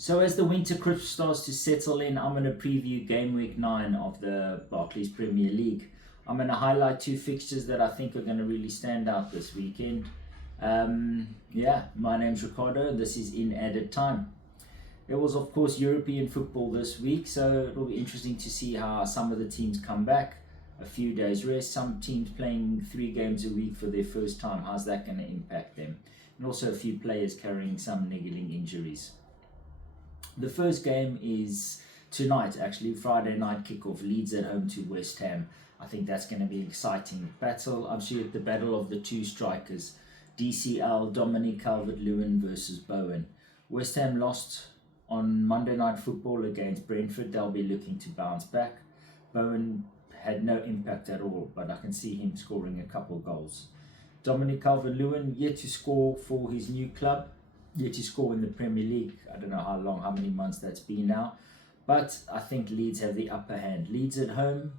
So as the winter crisp starts to settle in, I'm going to preview game week 9 of the Barclays Premier League. I'm going to highlight two fixtures that I think are going to really stand out this weekend. My name's Ricardo. This is In Added Time. There was, of course, European football this week, so it'll be interesting to see how some of the teams come back. A few days rest, some teams playing 3 games a week for their first time. How's that going to impact them? And also a few players carrying some niggling injuries. The first game is tonight, actually, Friday night kickoff. Leeds at home to West Ham. I think that's going to be an exciting battle. I'm sure the battle of the two strikers, DCL, Dominic Calvert-Lewin versus Bowen. West Ham lost on Monday Night Football against Brentford. They'll be looking to bounce back. Bowen had no impact at all, but I can see him scoring a couple goals. Dominic Calvert-Lewin yet to score for his new club. Yet to score in the Premier League. I don't know how many months that's been now. But I think Leeds have the upper hand. Leeds at home,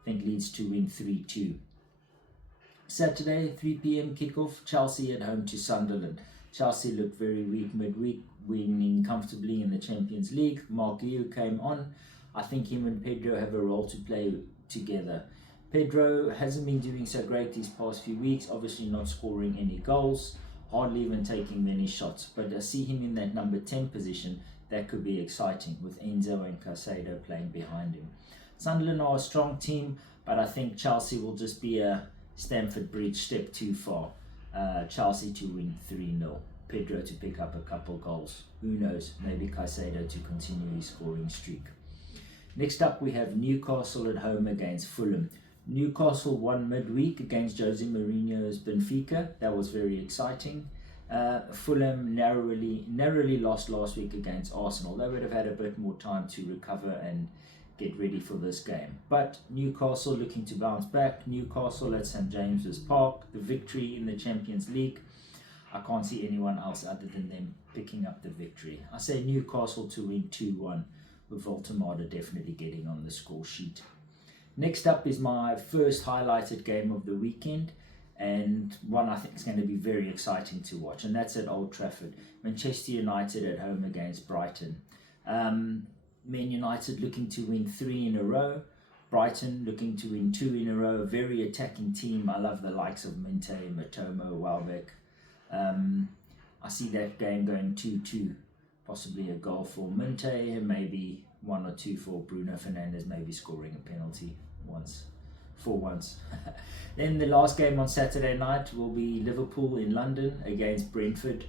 I think Leeds to win 3-2. Saturday, 3 p.m. kickoff, Chelsea at home to Sunderland. Chelsea looked very weak midweek, winning comfortably in the Champions League. Mark Guiu came on. I think him and Pedro have a role to play together. Pedro hasn't been doing so great these past few weeks, obviously not scoring any goals. Hardly even taking many shots, but I see him in that number 10 position. That could be exciting with Enzo and Caicedo playing behind him. Sunderland are a strong team, but I think Chelsea will just be a Stamford Bridge step too far. Chelsea to win 3-0. Pedro to pick up a couple goals. Who knows, maybe Caicedo to continue his scoring streak. Next up we have Newcastle at home against Fulham. Newcastle won midweek against Jose Mourinho's Benfica. That was very exciting. Fulham narrowly lost last week against Arsenal. They would have had a bit more time to recover and get ready for this game. But Newcastle looking to bounce back. Newcastle at St James's Park. The victory in the Champions League. I can't see anyone else other than them picking up the victory. I say Newcastle to win 2-1 with Voltemada definitely getting on the score sheet. Next up is my first highlighted game of the weekend, and one I think is going to be very exciting to watch, and that's at Old Trafford. Manchester United at home against Brighton. Man United looking to win 3 in a row. Brighton looking to win 2 in a row. Very attacking team. I love the likes of Minte, Matomo, Welbeck. I see that game going 2-2. Possibly a goal for Minte and maybe 1 or 2 for Bruno Fernandes, maybe scoring a penalty once. Then the last game on Saturday night will be Liverpool in London against Brentford.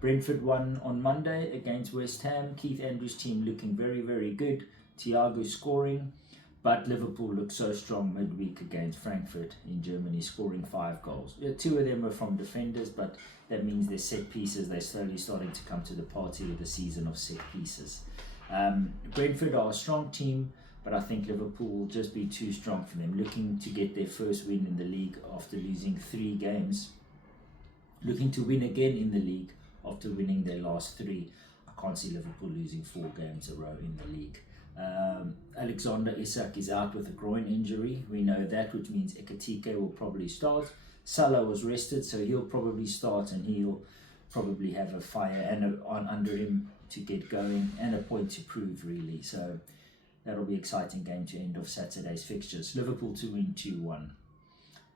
Brentford won on Monday against West Ham. Keith Andrews' team looking very, very good. Thiago scoring, but Liverpool looked so strong midweek against Frankfurt in Germany, scoring 5 goals. 2 of them were from defenders, but that means they're set pieces. They're slowly starting to come to the party with the season of set pieces. Brentford are a strong team, but I think Liverpool will just be too strong for them. Looking to get their first win in the league after losing 3 games. Looking to win again in the league after winning their last 3. I can't see Liverpool losing 4 games a row in the league. Alexander Isak is out with a groin injury. We know that, which means Ekitike will probably start. Salah was rested, so he'll probably start, and he'll probably have a fire and under him to get going and a point to prove, really. So that'll be an exciting game to end off Saturday's fixtures. Liverpool to win 2-1.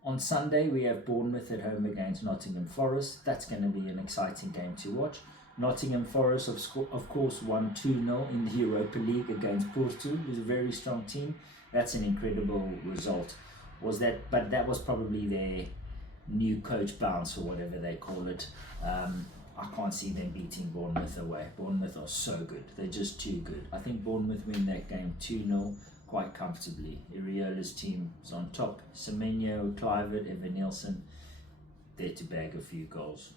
On Sunday, we have Bournemouth at home against Nottingham Forest. That's going to be an exciting game to watch. Nottingham Forest, of course, won 2-0 in the Europa League against Porto, who's a very strong team. That's an incredible result. But that was probably their new coach bounce, or whatever they call it. I can't see them beating Bournemouth away. Bournemouth are so good. They're just too good. I think Bournemouth win that game 2-0 quite comfortably. Iriola's team is on top. Semenyo, Kluivert, Evan Nielsen, there to bag a few goals.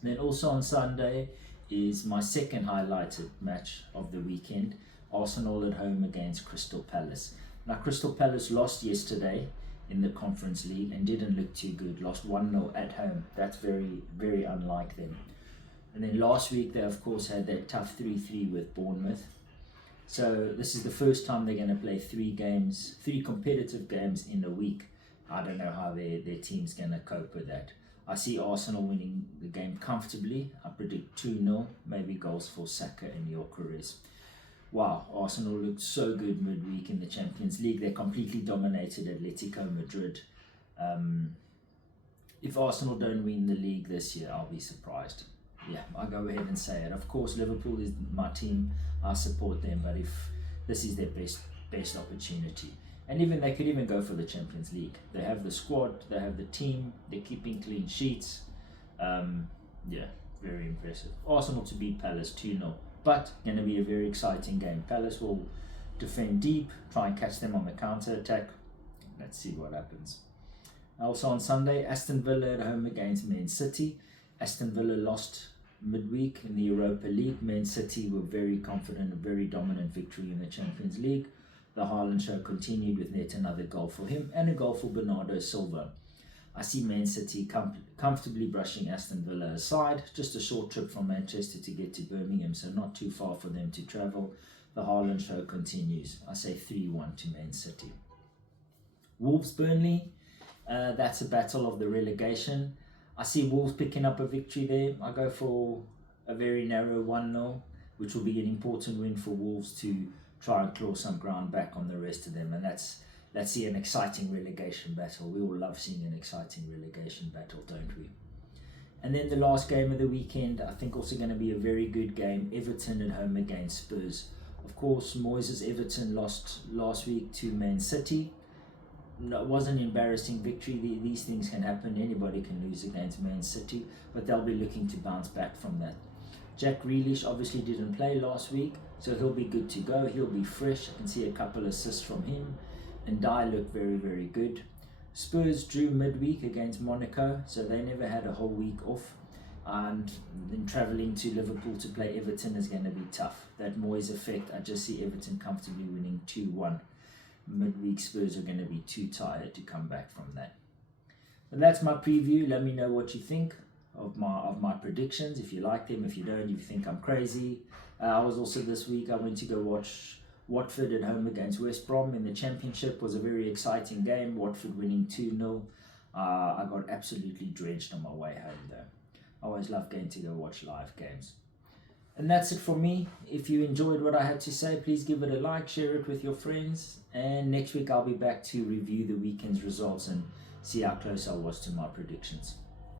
Then also on Sunday is my second highlighted match of the weekend. Arsenal at home against Crystal Palace. Now Crystal Palace lost yesterday in the Conference League and didn't look too good. Lost 1-0 at home. That's very, very unlike them. And then last week they of course had that tough 3-3 with Bournemouth. So this is the first time they're going to play 3 competitive games in a week. I don't know how their team's going to cope with that. I see Arsenal winning the game comfortably. I predict 2-0, maybe goals for Saka and Gyökeres. Wow, Arsenal looked so good midweek in the Champions League. They completely dominated Atletico Madrid. If Arsenal don't win the league this year, I'll be surprised. Yeah, I'll go ahead and say it. Of course, Liverpool is my team. I support them, but if this is their best opportunity. And even they could even go for the Champions League. They have the squad, they have the team, they're keeping clean sheets. Yeah, very impressive. Arsenal to beat Palace 2-0. But going to be a very exciting game. Palace will defend deep, try and catch them on the counter attack. Let's see what happens. Also on Sunday, Aston Villa at home against Man City. Aston Villa lost midweek in the Europa League. Man City were very confident, a very dominant victory in the Champions League. The Haaland show continued with yet another goal for him and a goal for Bernardo Silva. I see Man City comfortably brushing Aston Villa aside. Just a short trip from Manchester to get to Birmingham, so not too far for them to travel. The Haaland show continues. I say 3-1 to Man City. Wolves Burnley, that's a battle of the relegation. I see Wolves picking up a victory there. I go for a very narrow 1-0, which will be an important win for Wolves to try and claw some ground back on the rest of them. And let's see an exciting relegation battle. We all love seeing an exciting relegation battle, don't we? And then the last game of the weekend, I think also going to be a very good game. Everton at home against Spurs. Of course, Moyes' Everton lost last week to Man City. No, it was an embarrassing victory. These things can happen. Anybody can lose against Man City, but they'll be looking to bounce back from that. Jack Grealish obviously didn't play last week, so he'll be good to go. He'll be fresh. I can see a couple assists from him. And Dye looked very, very good. Spurs drew midweek against Monaco, so they never had a whole week off. And then travelling to Liverpool to play Everton is going to be tough. That Moyes effect, I just see Everton comfortably winning 2-1. Midweek Spurs are going to be too tired to come back from that. But that's my preview. Let me know what you think of my predictions. If you like them, if you don't, if you think I'm crazy. I was also this week, I went to go watch Watford at home against West Brom in the Championship. It was a very exciting game. Watford winning 2-0. I got absolutely drenched on my way home though. I always love going to go watch live games. And that's it for me. If you enjoyed what I had to say, please give it a like, share it with your friends. And next week I'll be back to review the weekend's results and see how close I was to my predictions.